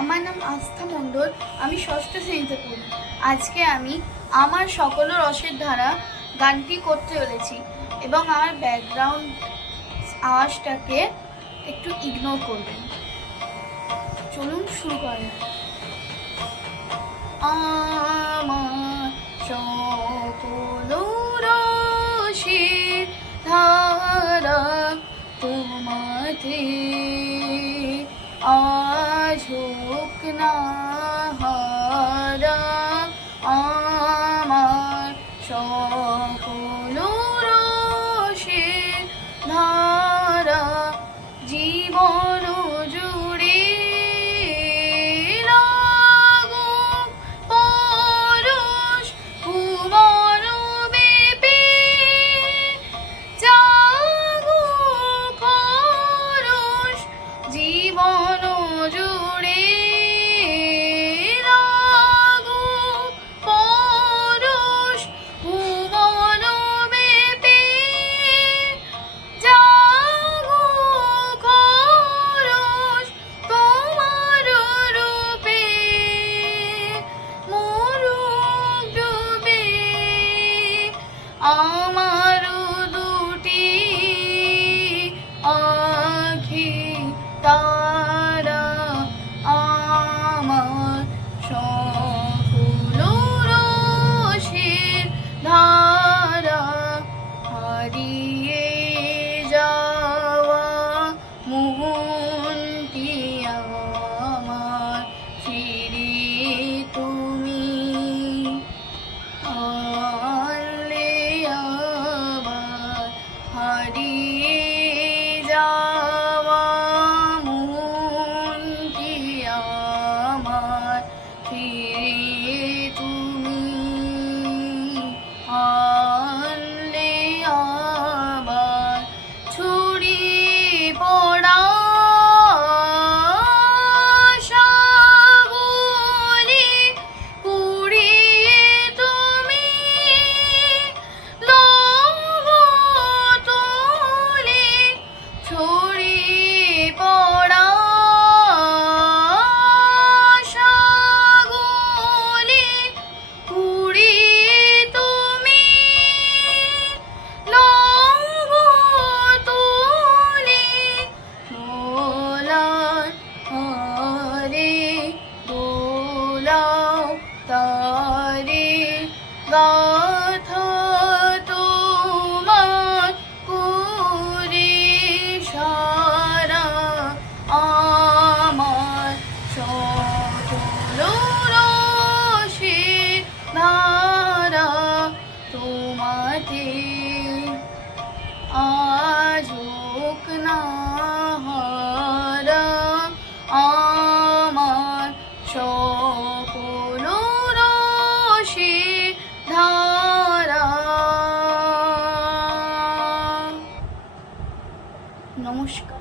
আমার নাম আস্থা মণ্ডল। আমি ষষ্ঠ শ্রেণীতে পড়ি। আজকে আমি আমার সকল রসের ধারা গানটি করতে চলেছি এবং আমার ব্যাকগ্রাউন্ড আওয়াজটাকে একটু ইগনোর করবেন। চলুন শুরু করা যাক। আমার সকল রসের ধারা তোমাতে আজ হোক না হারা। আমার সকল রসের ধারা জীবন জুড়ে লাগুক পরশ ভুবন ব্যাপী, জাগুক হরষ জীবন জুড়ে লাগুক পরশ ভুবন ব্যাপী, জাগুক হরষ তোমার রূপে মরুক ডুবে আমার দুটি আঁখি তারা। আমার সকল রসের ধারা হারিয়ে যাওয়া মনটি আমার ফিরে তুমি আনলে আবার। হারিয়ে যাওয়া মনটি আমার ফিরে তুমি আনলে আবার। ছড়িয়ে পড়া আশাগুলি পুড়িয়ে তুমি লৌহ তুলে। ছড়িয়ে পড়া আশাগুলি পুড়িয়ে তুমি লৌহ তুলে। দোলার হারে দোলাও তারে গাথা তোমার করে সারা। আমার সকল রসের ধারা তোমাতে আজ হোক না হারা। আমার সকল রসের ধারা। নমস্কার।